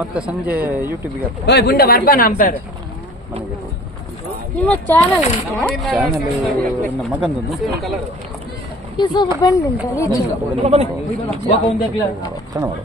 ಮತ್ತೆ ಸಂಜೆ ಯೂಟ್ಯೂಬ್ಗೆ ಮನೆಗೆ ನಿಮ್ಮ ಚಾನಲ್ ಚಾನಲ್ ನನ್ನ ಮಗಂದೊಂದು ಈ ಸ್ವಲ್ಪ ಬೆಂಡ್ ಉಂಟು ಸಣ್ಣ ಮಾಡು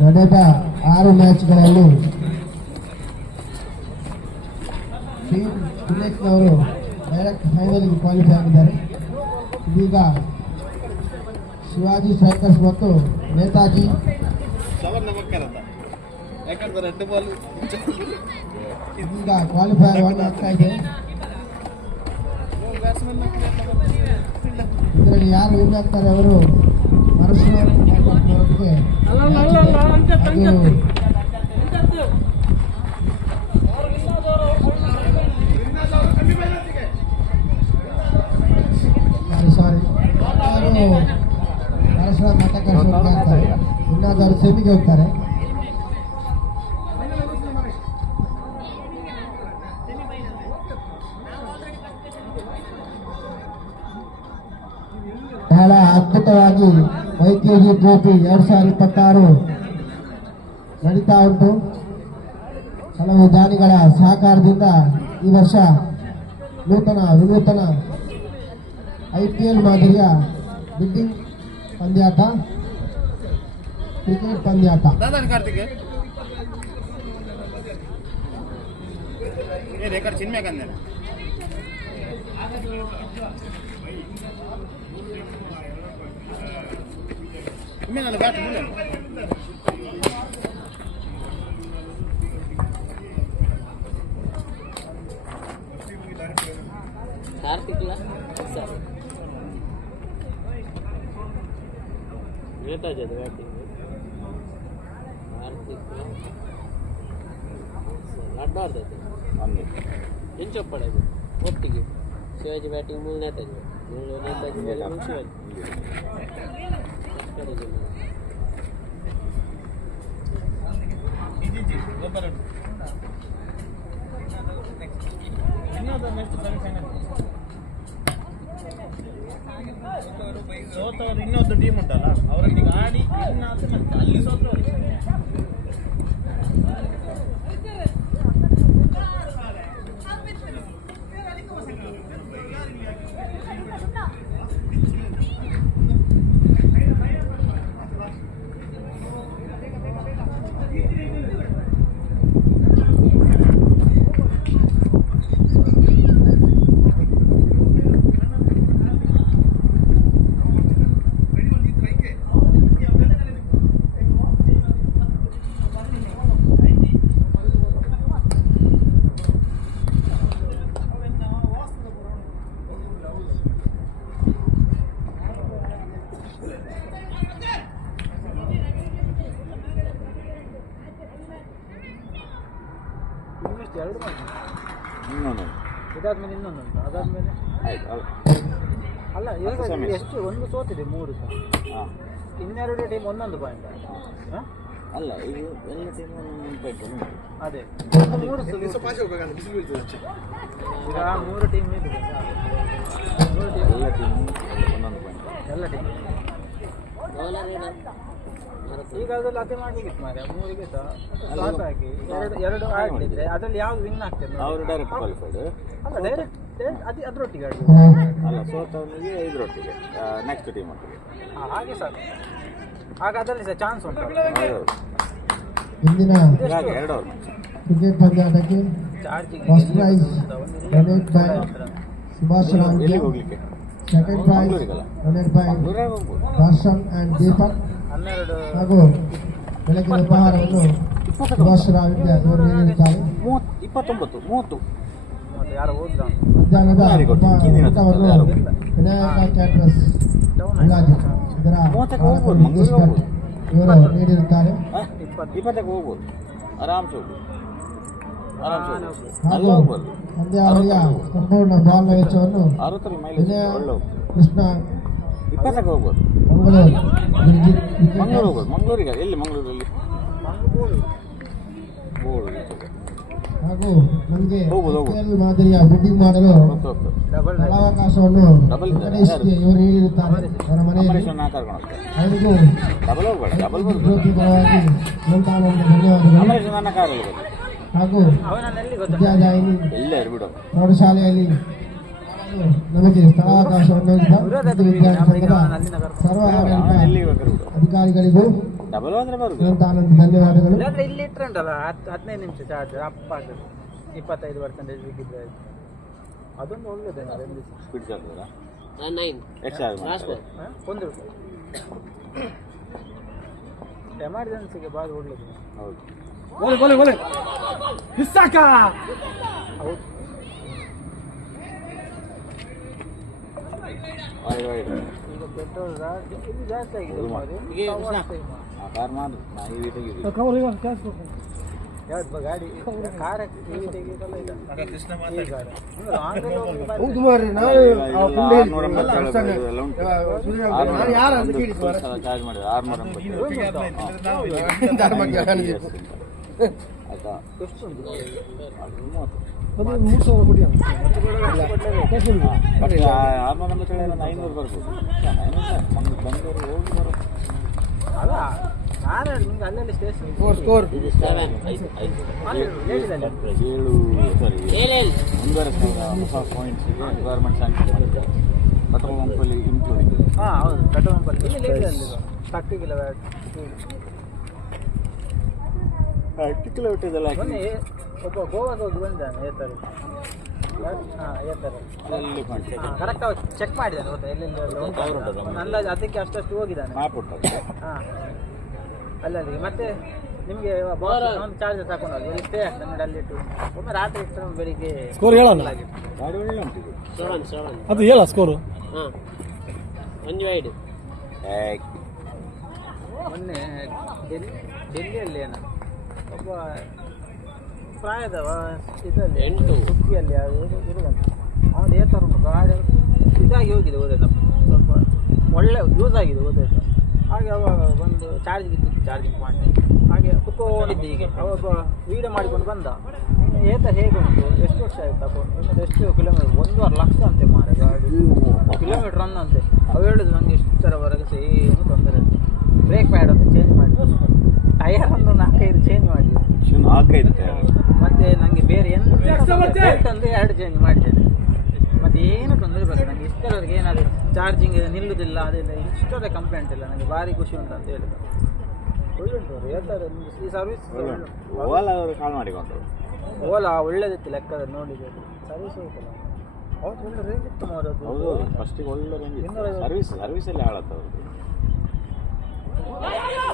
ನಡೆದ 6 ಮ್ಯಾಚ್ಗಳಲ್ಲಿ ಅವರು ಡೈರೆಕ್ಟ್ ಫೈನಲ್ಗೆ ಕ್ವಾಲಿಫೈ ಆಗಿದ್ದಾರೆ. ಇದೀಗ ಶಿವಾಜಿ ಸ್ಟ್ರೈಕರ್ಸ್ ಮತ್ತು ನೇತಾಜಿ ಇದೀಗ ಕ್ವಾಲಿಫೈಯರ್ 1 ಆಗ್ತಾ ಇದೆ. ಇದರಲ್ಲಿ ಯಾರು ವಿನ್ ಆಗ್ತಾರೆ ಅವರು ಇನ್ನಾದರೂ ಸೆಮಿಗೆ ಹೋಗ್ತಾರೆ. ಬಹಳ ಅದ್ಭುತವಾಗಿ ವೈದ್ಯಜಿ ಟ್ರೋಫಿ 2026 ನಡೀತಾ ಉಂಟು. ಹಲವು ದಾನಿಗಳ ಸಹಕಾರದಿಂದ ಈ ವರ್ಷ ವಿನೂತನ IPL ಮಾದರಿಯ ಬಿಡ್ಡಿಂಗ್ ಪಂದ್ಯಾಟ, ಕ್ರಿಕೆಟ್ ಪಂದ್ಯಾಟ ఏం చెప్పాడు ఒట్టికి శివాజీ బ్యాటింగ్ మూడు నేతాజీ శివాజీ ಸೋತವರು ಇನ್ನೊಂದು ಟೀಮ್ ಉಂಟಲ್ಲ ಅವರೊಟ್ಟಿಗೆ ಆಡಿ ಅಲ್ಲಿ ಸೋತವರು ಇದಾದ್ಮೇಲೆ ಇನ್ನೊಂದು ಉಂಟು. ಅದಾದ್ಮೇಲೆ ಅಲ್ಲ ಇವಾಗ ಎಷ್ಟು ಒಂದು ಸೋತಿದೆ 3 ಸಹ. ಇನ್ನೆರಡು ಟೀಮ್ ಒಂದೊಂದು ಪಾಯಿಂಟ್ ಅಲ್ಲ ಇದು ಎಲ್ಲ ಟೀಮ್ ಪಾಯಿಂಟ್ ಅದೇ 3 ಈಗ 3 ಟೀಮ್ ಇದೆ. ಎಲ್ಲ ಟೀಮ್ ಒಂದೊಂದು ಪಾಯಿಂಟ್ ಎಲ್ಲ ಟೀಮ್ ಈಗ ಅದ್ರಲ್ಲಿ ಅದೇ ಮಾಡ್ಲಿಕ್ಕಿತ್ತು ಮಾರ್ರೆ 3ಗೆ ಸಹ ಲಾಸ್ ಆಗಿ ಎರಡು ಆಡಿದ್ರೆ ಅದರಲ್ಲಿ ಯಾವ್ದು ವಿನ್ ಆಗ್ತದೆ ಅವರು ಡೈರೆಕ್ಟ್ ಕ್ವಾಲಿಫೈಡ್ ಅಲ್ಲ ಡೈರೆಕ್ಟ್ ಅದರೊಟ್ಟಿಗೆ ಆಡಿ ಅಲ್ಲ ಸೋತವನಿಗೆ ಇದರೊಟ್ಟಿಗೆ ನೆಕ್ಸ್ಟ್ ಟೀಮ್ ಒಟ್ಟಿಗೆ ಹಾಗೆ ಸರ್ ಆಗ ಅದರಲ್ಲಿ ಸಹ ಚಾನ್ಸ್ ಉಂಟು. ಇಂದಿನ ಕ್ರಿಕೆಟ್ ಪಂದ್ಯಾಟಕ್ಕೆ first prize donate by Subhash Rao, second prize donate by Darshan and Deepak ಹಾಗೂ ಬೆಳಗಿನ ಉಪಹಾರವನ್ನು ಸುಭಾಷ್ ರಾವ್ ಅವರು ನೀಡಿರುತ್ತಾರೆ. 29 ಮಧ್ಯಾಹ್ನದ ಊಟವನ್ನು ವಿನಾಯಕ ಕ್ಯಾಟ್ರಸ್ ಇದರ 30ಕ್ಕೆ ಹೋಗ್ಬೋದು, ಮಂಗಳೂರಿಗೆ ಹೋಗ್ಬೋದು. ಇವರು ನೀಡಿರುತ್ತಾರೆ. 20ಕ್ಕೆ ಹೋಗ್ಬೋದು, ಆರಾಮ್ಸೆ ಹೋಗ್ಬೋದು, ಆರಾಮ್ಸೆ ಹೋಗ್ಬೋದು, ಹಾಗೂ ಅಲ್ಲ ಹೋಗ್ಬೋದು. ಪಂದ್ಯಾವಳಿಯ ಸಂಪೂರ್ಣ ಬಾಲ್ನ ವೆಚ್ಚವನ್ನು 60 ಮೈಲೇಜ್ ವಿಜಯ ಒಳ್ಳೆ ಹೋಗ್ಬೋದು. ಕೃಷ್ಣ 20ಕ್ಕೆ ಹೋಗ್ಬೋದು, ಮಂಗಳೂರು ಮಂಗಳೂರು ಹೋಗ್ಬೋದು. ಮಂಗಳೂರಿಗೆ ಎಲ್ಲಿ? ಮಂಗಳೂರಲ್ಲಿ ಬೋಳು ಹಾಗೂ ನಮಗೆ ಹೋಗ್ಬೋದು. KL ಮಾದರಿಯ ಬುಕಿಂಗ್ ಮಾಡಲು ಹೋಗ್ತದೆ. ಸ್ಥಳಾವಕಾಶವನ್ನು ಡಬಲ್ ಇದೆ. ಗಣೇಶ್ಗೆ ಇವರು ನೀಡಿರುತ್ತಾರೆ. ಅವರ ಮನೆಯಲ್ಲಿ ಅಂಬರೀಷ್ ಕರ್ಕೊಂಡು ಹೋಗ್ತಾರೆ. ಅವರಿಗೂ ಡಬಲ್ ಹೋಗ್ಬೇಡ, ಡಬಲ್ ಬರ್ಬೋದು. ಜ್ಯೋತಿ ಪರವಾಗಿ ಅನಂತಾನಂದ ಧನ್ಯವಾದಗಳು. ಅಂಬರೀಷ್ ನನ್ನ ಕಾರಲ್ಲಿ ಹೋಗೋದು. ಹಾಗೂ ಅವನಲ್ಲಿ ಗೊತ್ತ ವಿದ್ಯಾದಾಯಿನಿ ಎಲ್ಲೇ ಬಿಡು. ಪ್ರೌಢಶಾಲೆಯಲ್ಲಿ ನಮಗೆ ಸ್ಥಳಾವಕಾಶವನ್ನು ನೀಡಿದ ವಿದ್ಯಾರ್ಥಿ ಸಂಘದ ಸರ್ವ ಆಡಳಿತ ಎಲ್ಲಿಗೆ ಬೇಕಾದ್ರೂ ಬಿಡು. ಅಧಿಕಾರಿಗಳಿಗೂ ಡಬಲ್ ಹೋದ್ರೆ ಬರುದು. ಅನಂತಾನಂದ ಧನ್ಯವಾದಗಳು. ಇಲ್ಲಾಂದ್ರೆ ಇಲ್ಲಿ ಇಟ್ಟರೆ ಉಂಟಲ್ಲ 15 ನಿಮಿಷ ಚಾರ್ಜ್ ಅಪ್ಪ ಆಗ್ತದೆ. 25% ಬಿಗಿದ್ರೆ ಅದೊಂದು ಒಳ್ಳೇದೇ ಸ್ಪೀಡ್ ಚಾರ್ಜ್ Next ಒಂದು ರೂಪಾಯಿ ಎಮರ್ಜೆನ್ಸಿಗೆ ಭಾಳ ಒಳ್ಳೇದು. ಹೌದು. ಹೌದು ಈಗ ಪೆಟ್ರೋಲ್ ಇಲ್ಲಿ ಜಾಸ್ತಿ ಆಗಿದೆ ಮಾರ್ರೆ. ಆ ಕಾರ್ ಮಾಡು, ನಾ ಈ ತೆಗಿದು. ಯಾವ್ದು ಗಾಡಿ ಕಾರ ಟಿವಿ ತೆಗಿಯೋದಲ್ಲ ಇಲ್ಲ ಕೃಷ್ಣ ಈ ಗಾಡಿ ಆಂಧ್ರದಲ್ಲಿ ಹೋಗಿ ಬಂದ್ರೆ ಹೌದು ಮಾರ್ರೆ, ನಾವು ಚಾರ್ಜ್ ಮಾಡಿದೆ 680. ಆಯ್ತಾ? ಎಷ್ಟು ಉಂಟು? ಬಟ್ 680 ಹೇಳಿದ್ರೆ 500 ಬರ್ಬೋದು. 500 ಬೆಂಗಳೂರು ಹೋಗಿ ಬರೋದು. ಅಲ್ಲ ನಾನು ನಿಮ್ಗೆ ಅಲ್ಲಲ್ಲಿ ಸ್ಟೇಷನ್ ಸ್ಕೋರ್ 7 ಒಂದೂವರೆ ಸಾವಿರ ಹೊಸ ಪಾಯಿಂಟ್ಸಿಗೆ ಗವರ್ಮೆಂಟ್ ಸ್ಯಾಂಕ್ಷನ್ ಮಾಡಿದೆ. ಪೆಟ್ರೋಲ್ ಪಂಪಲ್ಲಿ ಇನ್ಕ್ಲೂಡಿಂಗ್. ಹಾಂ ಹೌದು ಪೆಟ್ರೋಲ್ ಪಂಪಲ್ಲಿ ಇಲ್ಲಿ ಲೇಡಿಯಲ್ಲಿ 30 ಕಿಲೋಮೀಟರ್ ಕಿಲೋಮೀಟರ್ದೆಲ್ಲ ಮೊನ್ನೆ ಒಬ್ಬ ಗೋವಾಗೆ ಹೋಗಿ ಬಂದಿದ್ದಾನೆ ಏತರ. ಹಾಂ ಏತರ ಅಲ್ಲಿ ಮಾಡ್ತೇವೆ. ಕರೆಕ್ಟ್ ಆಗಿ ಚೆಕ್ ಮಾಡಿದ್ದಾನೆ ಗೊತ್ತಾ ಎಲ್ಲೆಲ್ಲ ಅಂದಾಜು ಅದಕ್ಕೆ ಅಷ್ಟು ಹೋಗಿದ್ದಾನೆ. ಮ್ಯಾಪ್ ಉಂಟು. ಹಾಂ ಅಲ್ಲಲ್ಲಿಗೆ ಮತ್ತೆ ನಿಮಗೆ ಒಂದು ಚಾರ್ಜರ್ ತಗೊಂಡು ಹೋಗಿ ಇಲ್ಲಿ ಸ್ಟೇ ಆಗ್ತದೆ ನೋಡಿ ಅಲ್ಲಿ ಇಟ್ಟು ಒಮ್ಮೆ ರಾತ್ರಿ ಇಟ್ಟು ಬೆಳಿಗ್ಗೆ ಸ್ಕೋರ್ ಹೇಳೋಣ. ಗಾಡಿ ಒಳ್ಳೆ ಉಂಟು ಇದು. ಅದು ಹೇಳ ಸ್ಕೋರು. ಮೊನ್ನೆ ಡೆಲ್ಲಿಯಲ್ಲಿ ಏನ ಒಬ್ಬ ಪ್ರಾಯದವ ಇದರಲ್ಲಿ ಹುಡುಗಿಯಲ್ಲಿ ಅದು ಇರುವಂತ ಅವನು ಏತರ ಉಂಟು ಗಾಡಿ ಇದಾಗಿ ಹೋಗಿದೆ ಓದೈತ ಸ್ವಲ್ಪ ಒಳ್ಳೆ ಯೂಸ್ ಆಗಿದೆ ಓದೈತ. ಹಾಗೆ ಅವಾಗ ಒಂದು ಚಾರ್ಜ್ ಬಿದ್ದಿತ್ತು ಚಾರ್ಜಿಂಗ್ ಪಾಯಿಂಟ್ ಹಾಗೆ ಕುತ್ಕೊಂಡಿದ್ದೆ. ಹೀಗೆ ಅವಾಗ ವೀಡಿಯೋ ಮಾಡಿಕೊಂಡು ಬಂದ. ಇನ್ನು ಏತ ಹೇಗೆ ಉಂಟು ಎಷ್ಟು ವರ್ಷ ಆಯ್ತು ತಗೊಂಡು ಇನ್ನು ಎಷ್ಟು ಕಿಲೋಮೀಟರ್ 1.5 ಲಕ್ಷ ಅಂತೆ ಮಾರೆ ಗಾಡಿ ಕಿಲೋಮೀಟ್ರ್ ರನ್ ಅಂತೆ. ಅವು ಹೇಳಿದ್ರು ನನಗೆ ಇಷ್ಟರವರೆಗೆ ಏನು ತೊಂದರೆ ಇಲ್ಲ. ಬ್ರೇಕ್ ಪ್ಯಾಡ್ ಒಂದು ಚೇಂಜ್ ಮಾಡಿದ್ರು, ಟಯರನ್ನು 4-5 ಚೇಂಜ್ ಮಾಡಿದ್ರು. 4-5 ಟೈರ್. ಮತ್ತು ನನಗೆ ಬೇರೆ ಎಂತ ಬೆಲ್ಟ್ ಒಂದು 2 ಚೇಂಜ್ ಮಾಡಿದ್ದೇನೆ. ಮತ್ತು ಏನು ತೊಂದರೆ ಬರ್ತದೆ ನನಗೆ ಇಷ್ಟರವರೆಗೆ ಏನಾದರೂ ಚಾರ್ಜಿಂಗ್ ನಿಲ್ಲುವುದಿಲ್ಲ ಅದೆಲ್ಲ ಇಷ್ಟರೇ ಕಂಪ್ಲೇಂಟ್ ಇಲ್ಲ. ನನಗೆ ಭಾರಿ ಖುಷಿ ಉಂಟು ಅಂತ ಹೇಳಿದ್ರು. ಒಳ್ಳೆ ಉಂಟು ಹೇಳ್ತಾರೆ ಈ ಸರ್ವಿಸ್. ಓಲಾ ಅವರು ಕಾಲ್ ಮಾಡಿಕೊಂಡ್ರು. ಓಲಾ ಒಳ್ಳೇದಿತ್ತು ಲೆಕ್ಕದಲ್ಲಿ ನೋಡಿದ್ರೆ ಸರ್ವಿಸ್ ಹೋಯ್ತಲ್ಲ ಅವತ್ತು ಒಳ್ಳೆ ರೇಂಜ್ ಇತ್ತು ಮಾಡೋದು. ಹೌದು ಫಸ್ಟಿಗೆ ಒಳ್ಳೆ ರೇಂಜ್ ಇತ್ತು. ಸರ್ವಿಸಲ್ಲಿ ಹಾಳತ್ತ ಅವ್ರದ್ದು.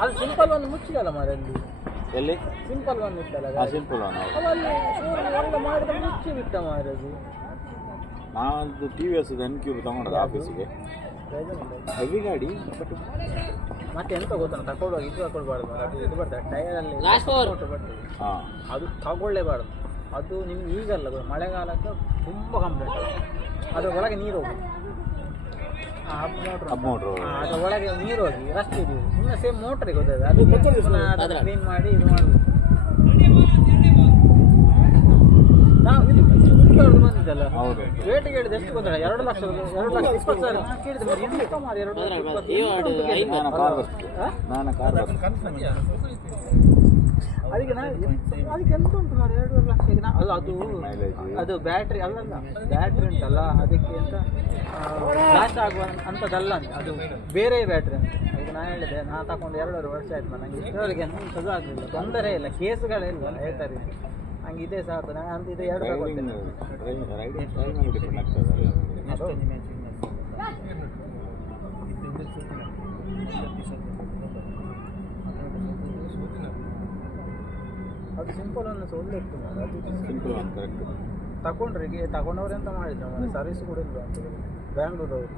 ಅದು ಸಿಂಪಲ್ ಒಂದು ಮುಚ್ಚಿದಲ್ಲ ಮಾರೆ ಅಲ್ಲಿ. ಎಲ್ಲಿ? ಸಿಂಪಲ್ ಒಂದು ಇತ್ತಲ್ಲ ಹಾಂ ಸಿಂಪಲ್ ಒನ್. ಅವಲ್ಲಿ ಎಲ್ಲ ಮಾಡಿದ್ರೆ ಮುಚ್ಚಿ ಬಿಟ್ಟ ಮಾರದು. ನಾನೊಂದು TVS N-Cube ತಗೊಂಡದ್ದು ಆಫೀಸಿಗೆ. ಹೆವಿ ಗಾಡಿ ಬಟ್ ಮತ್ತೆ ಎಂತ ಗೊತ್ತಾ ತಗೊಳ್ಳುವಾಗ ಇದು ತಗೊಳ್ಬಾರ್ದು ಅದು ಇದು ಬರ್ತದೆ ಟೈರಲ್ಲಿ ಬರ್ತದೆ. ಹಾಂ ಅದು ತಗೊಳ್ಳೇಬಾರ್ದು. ಅದು ನಿಮ್ಗೆ ಈಗಲ್ಲ ಮಳೆಗಾಲಕ್ಕೆ ತುಂಬ ಕಂಪ್ಲೇಂಟ್ ಆಗುತ್ತೆ. ಅದರ ಒಳಗೆ ನೀರು ಹೋಗಿ ಅಪ್ ಮೋಟ್ರು ಅದರ ಒಳಗೆ ನೀರು ಹೋಗಿ ರಸ್ತೆ ಇದೆ ಸುಮ್ಮನೆ ಸೇಮ್ ಮೋಟ್ರಿಗೆ ಹೋದಾಗ ಅದು ಕ್ಲೀನ್ ಮಾಡಿ ಇದು ಮಾಡಬೇಕು. ನಾವು ಇದು ಬಂದಿದ್ದಲ್ಲ ಹೌದು. ರೇಟ್ ಕೇಳಿದ ಎಷ್ಟು ಗೊತ್ತಲ್ಲ 2 ಲಕ್ಷ 2,20,000 ಕೇಳಿದ మరి ಎಂತ ಮಾರಿ 2,20,000 ನಾನು ಕಾರ್ ಬರ್ತೀನಿ. ನಾನು ಕಾರ್ ಬರ್ತೀನಿ. ಅದಕ್ಕೆ ಅದಕ್ಕೆ ಎಂತ ಉಂಟು ಮಾರಿ 2 ಲಕ್ಷಕ್ಕೆ ಅಲ್ಲ ಅದು ಮೈಲೇಜ್ ಅದು ಬ್ಯಾಟ್ರಿ ಅಲ್ಲಲ್ಲ ಬ್ಯಾಟ್ರಿ ಉಂಟಲ್ಲ ಅದಕ್ಕೆ ಅಂತ ಬ್ಲಾಸ್ಟ್ ಆಗುವ ಅಂಥದ್ದಲ್ಲ ಅಂತ ಅದು ಬೇರೆ ಬ್ಯಾಟ್ರಿ ಅಂತ. ಈಗ ನಾನು ಹೇಳಿದೆ ನಾನು ತಗೊಂಡು 2.5 ವರ್ಷ ಆಯ್ತು ನನಗೆ ಇಷ್ಟರವರೆಗೆ ಎಂಥದ್ದು ಆಗಲಿಲ್ಲ ತೊಂದರೆ ಇಲ್ಲ ಕೇಸುಗಳಿಲ್ಲ ಹೇಳ್ತಾರೆ ಹಂಗೆ ಇದೇ ಸಾಕು ನಾನು ಅಂತ ಇದು 2 ರೈಡಿಂಗ್ ಡಿಪೆಂಡ್ ಆಗ್ತದೆ. ಅದು ಸಿಂಪಲ್ ಅನ್ನು ಒಳ್ಳೆ ಇತ್ತು ಅದು ಸಿಂಪಲ್ ಒನ್ ಕರೆಕ್ಟ್. ತಗೊಂಡವ್ರು ಎಂತ ಮಾಡಿದ್ರು ಸರ್ವಿಸ್ ಕೂಡ ಇಲ್ಲ ಅಂತ ಬ್ಯಾಂಗ್ಳೂರವರು.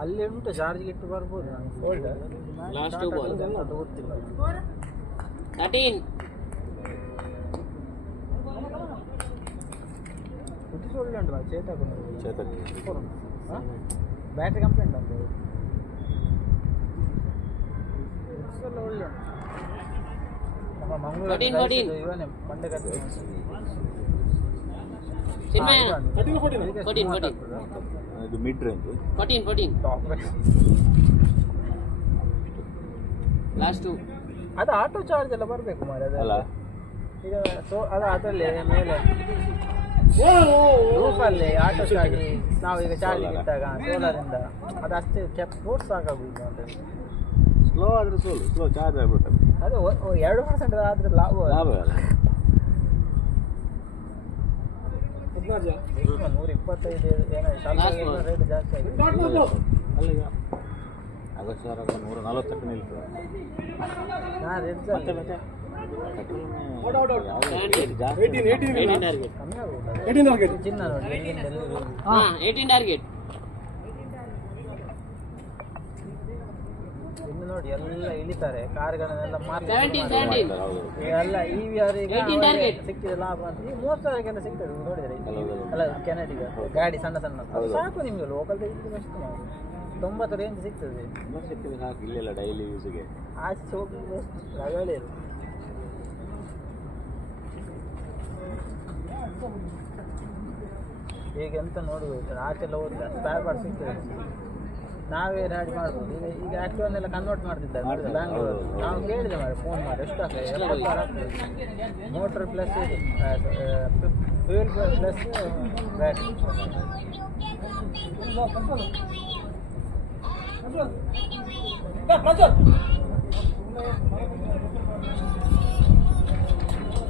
ಅಲ್ಲಿ ಉಂಟು ಚಾರ್ಜ್ಗೆ ಇಟ್ಟು ಬರ್ಬೋದು. ಲಾಸ್ಟ್ ಬಾಲ್ ಗೊತ್ತಿಲ್ಲ. 13 ಇದು ಒಳ್ಳೆ ಉಂಟು ಚೇತಕ್ ಬ್ಯಾಟ್ರಿ ಕಂಪ್ಲೇಂಟ್ ಅಂತ ಒಳ್ಳೆ ನಮ್ಮ ಮಂಗಳೂರು ಇವನೇ ಬಂಡೆಗಟ್ಟೆ ಇದು ಮಿಡ್ ರೇಂಜ್ 14 ಲಾಸ್ಟ್ ಅದು ಆಟೋ ಚಾರ್ಜ್ ಎಲ್ಲ ಬರಬೇಕು ಮಾರೆ ಅಲ್ಲ ಈಗ ಅದು ಅದರಲ್ಲಿ ಮೇಲೆ ರೂಫಲ್ಲಿ ಆಟೋ ಚಾರ್ಜ್ ನಾವು ಈಗ ಚಾರ್ಜ್ ಇಟ್ಟಾಗ ಸೋಲಾರಿಂದ ಅದು ಅಷ್ಟೇ ಸ್ಪೋರ್ಟ್ಸ್ ಸಾಕಾಗುವುದು ಅಂತ ಸ್ಲೋ ಆದ್ರೆ ಸ್ಲೋ ಚಾರ್ಜ್ ಆಗ್ಬಿಟ್ಟು ಅದು 2% ಆದ್ರೆ ಲಾಭ ಲಾಭ ಅಲ್ಲ 125 ಏನೋ ರೇಟ್ ಜಾಸ್ತಿ ಆಗಿದೆ. ಅಲ್ಲಿಗ ಆಗಸ್ಟ್ 140 ನಿಲ್ತದೆ ಮತ್ತೆ ಮತ್ತೆ ಕಮ್ಮಿ ಆಗುವುದು ಚಿನ್ನ ನೋಡಿ 18 ಟಾರ್ಗೆಟ್ ಇನ್ನು ನೋಡಿ ಎಲ್ಲ ಇಳಿತಾರೆ ಕಾರ್ಗಳನ್ನೆಲ್ಲ 17 ಎಲ್ಲ ಇವಿ ಅವರಿಗೆ ಸಿಕ್ಕಿದ ಲಾಭ ಅಂತ 30,000 ಸಿಗ್ತದೆ ನೋಡಿದ್ರೆ ಅಲ್ಲ ಕೆನಡಿಗ ಗಾಡಿ ಸಣ್ಣ ಸಣ್ಣ ಸಾಕು ನಿಮ್ಗೆ ಲೋಕಲ್ ತೆಗೆದು ಬೆಸ್ಟ್ 90 ರೇಂಜ್ ಸಿಗ್ತದೆ. ಸಿಕ್ಕಿದ್ರೆ ಸಾಕು ಇಲ್ಲೆಲ್ಲ ಡೈಲಿ ಯೂಸ್ಗೆ ಆಚೆ ಹೋಗಿ ಬೆಸ್ಟ್ ರಗಳೆ ಈಗ ಎಂತ ನೋಡ್ಬೇಕು ಆಚೆಲ್ಲ ಹೋದ್ರೆ ಸ್ಪೇರ್ ಪಾರ್ಟ್ ಸಿಗ್ತದೆ ನಾವೇ ರೆಡಿ ಮಾಡ್ಬೋದು. ಈಗ ಆಕ್ಟಿವನ್ನೆಲ್ಲ ಕನ್ವರ್ಟ್ ಮಾಡ್ತಿದ್ದಾರೆ ಬ್ಯಾಂಗ್ಳೂರು. ನಾವು ಕೇಳಿದೆ ಮಾಡಿ ಫೋನ್ ಮಾಡಿ ಎಷ್ಟು ಆಗ್ತದೆ 70,000 ಆಗ್ತದೆ motor plus fuel plus battery.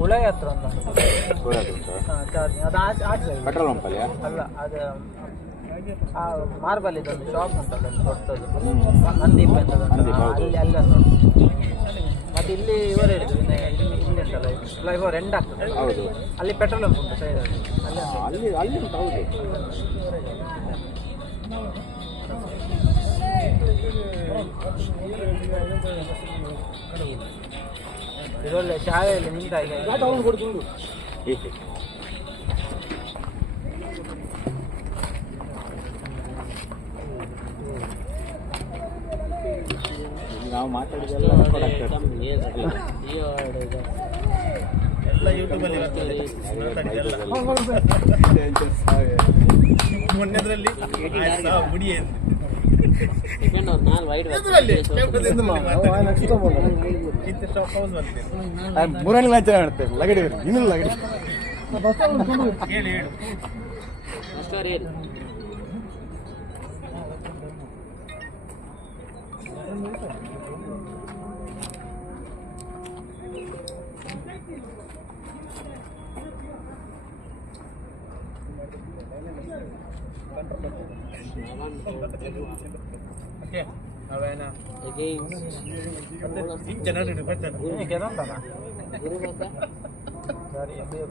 ಉಳೈ ಹತ್ರ ಒಂದು ಚಾರ್ಜಿಂಗ್ ಅದು ಆಚೆ ಪೆಟ್ರೋಲ್ ಪಂಪಲ್ಲಿ ಅಲ್ಲ ಅದು ಆ ಮಾರ್ಬಲ್ ಇದೊಂದು ಶಾಪ್ ಉಂಟಲ್ಲ ದೊಡ್ಡದು ನಂದೀಪ ಅಂತ ಅಲ್ಲಿ ಅಲ್ಲ ಮತ್ತೆ ಇಲ್ಲಿ ಇವರು ಹೇಳಿದ್ರು ಇಲ್ಲಿ ಉಂಟಲ್ಲ ಫ್ಲೈಓವರ್ ಎಂಡ್ ಆಗ್ತದೆ ಅಲ್ಲಿ ಪೆಟ್ರೋಲ್ ಪಂಪ್ ಉಂಟು ಸೈಡಲ್ಲಿ ಅಲ್ಲಿ ಉಂಟು ಹೌದು ಇದೊಳ್ಳೆ ಶಾಲೆಯಲ್ಲಿ ನಿಂತಾಗ ನಾವು ಮಾತಾಡಿದೆಲ್ಲ ಎಲ್ಲ ಯೂಟ್ಯೂಬಲ್ಲಿ ಮೊನ್ನೆದ್ರಲ್ಲಿ ಮುಡಿ ಮೂರನೇ ಮ್ಯಾಚ್ ಆಡ್ತೇವೆ ಲಗಡಿ ಇನ್ನೂ ಲಗಡಿ ಹೇಳಿ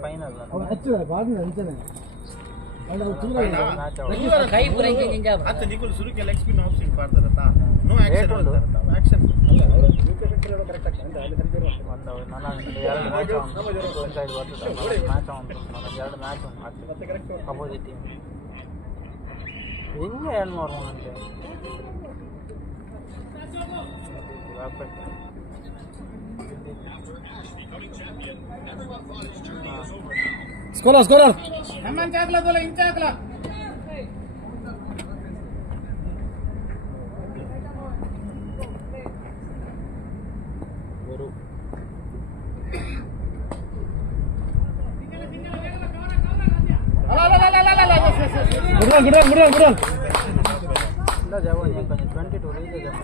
ಫೈನಲ್ ಸುರುಕೆಲ್ಲ ಎಕ್ಸ್ಪಿನ್ ಆಪ್ಷನ್ ಮಾಡ್ತಾರತ್ತ ನೋ ಆಕ್ಷನ್ ಅಪೋಸಿಟ್ ಟೀಮ್ ಹಿಂಗೆ ಏನು ಮಾಡೋಣ ಅಂತೆ ಸ್ಕೋರ ಗುಡ್ ಇಲ್ಲ ಜವಾನ್ yang kanya 22 itu jam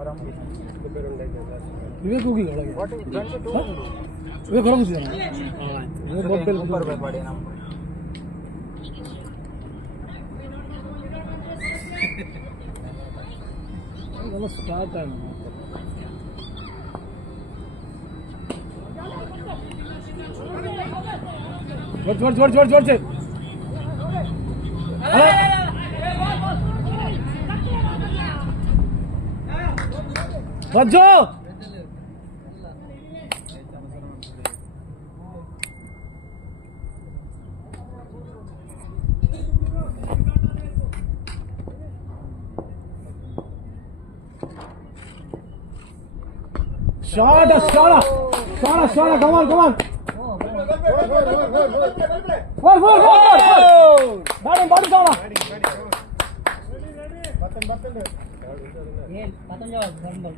orang Vivek ಹೋಗಿಲ್ಲ ಒಳಗೆ what is 22 ವಿವೇಕ್ ಹೊರಗಿದ್ದಾನೆ ಮೊಬೈಲ್ ऊपर पे पड़े ना ಎಲ್ಲ ಸ್ಟಾರ್ಟ್ ಆಗಿದೆ ಜೋಡ್ಸಿ ಬಜ್ಜು Shot, come on. Bottom, Shot.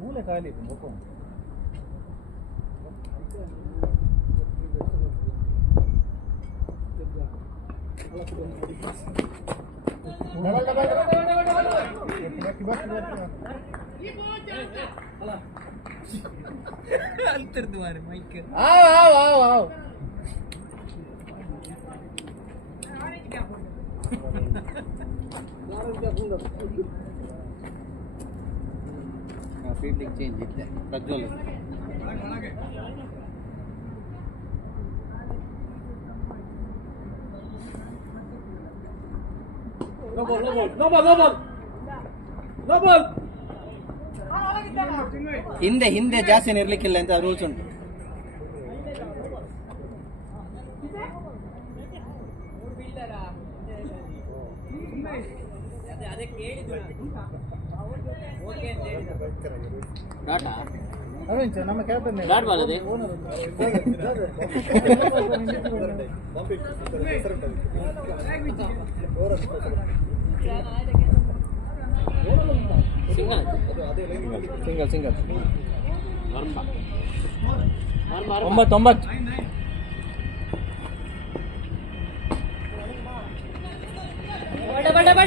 ಮೂಲೆ ಖಾಲಿ ಮುಖ ಅಲ್ತಿರ್ದು ಮಾರಿ ಮೈಕ್ ಫೀಲ್ಡಿಂಗ್ ಚೇಂಜ್ ಇತ್ತೆ ಪ್ರಜ್ವಲ್ No ball. ಹಿಂದೆ ಜಾಸ್ತಿ ಇರ್ಲಿಕ್ಕಿಲ್ಲ ಅಂತ ರೂಲ್ಸ್ ಉಂಟು. ನಮ್ಮ ಕ್ಯಾಪ್ಟನ್ ಸಿಂಗಲ್ 9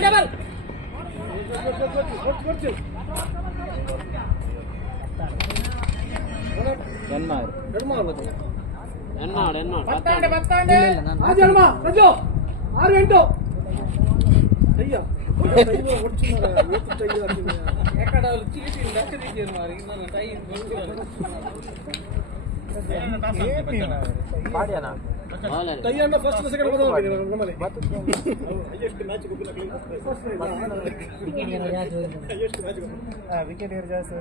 ಡಬಲ್ ವಿಕೆಟ್ ಜಾಸ್ತಿ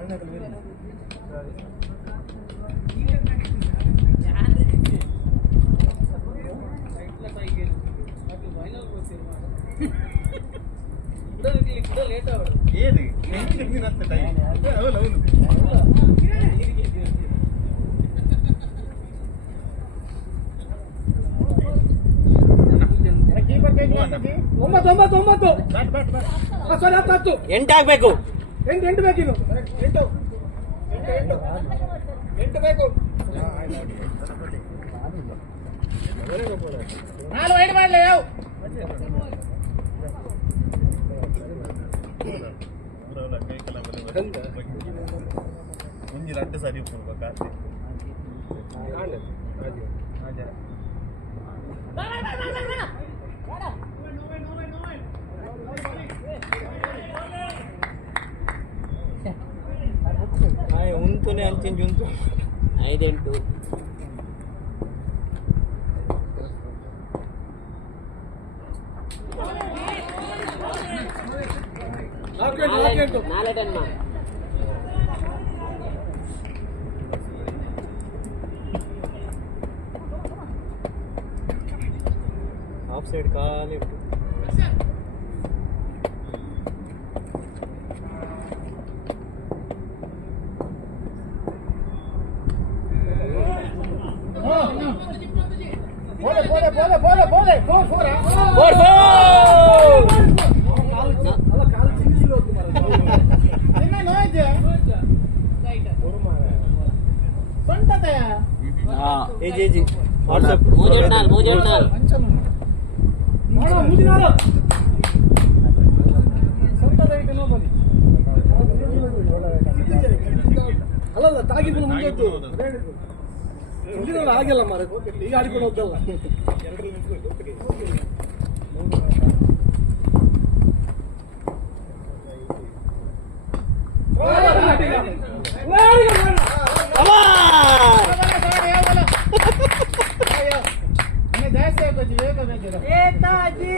ఏది ಎಂಟಾಗಬೇಕು ಎಂಟು ಬೇಕಿನ್ನು ಎಂಟು ಬೇಕು 4 ಐದು ಮಾಡಲಿ ಯಾವ ಮುಂಜಿ 2 ಸಾರಿ ಹೋಗ್ಬೇಕು ಉಂತುನೆ ಅಂಚಿಂಜು ಉಂಟು 5-8 ಆಫ್ ಸೈಡ್ ಖಾಲಿ ಉಂಟು ಅಲ್ಲ ತಾಗಿದ್ದು ಮುಂದೆ ಆಗಿಲ್ಲ ಮಾರ ಈಗ ಆಡಿಕೊಂಡು ಹೋಗ್ತಲ್ಲ ಜಾಸ್ತಿ ಆಗ್ತದೆ ಬೇಕಾದ್ರೆ ಏತಾಜಿ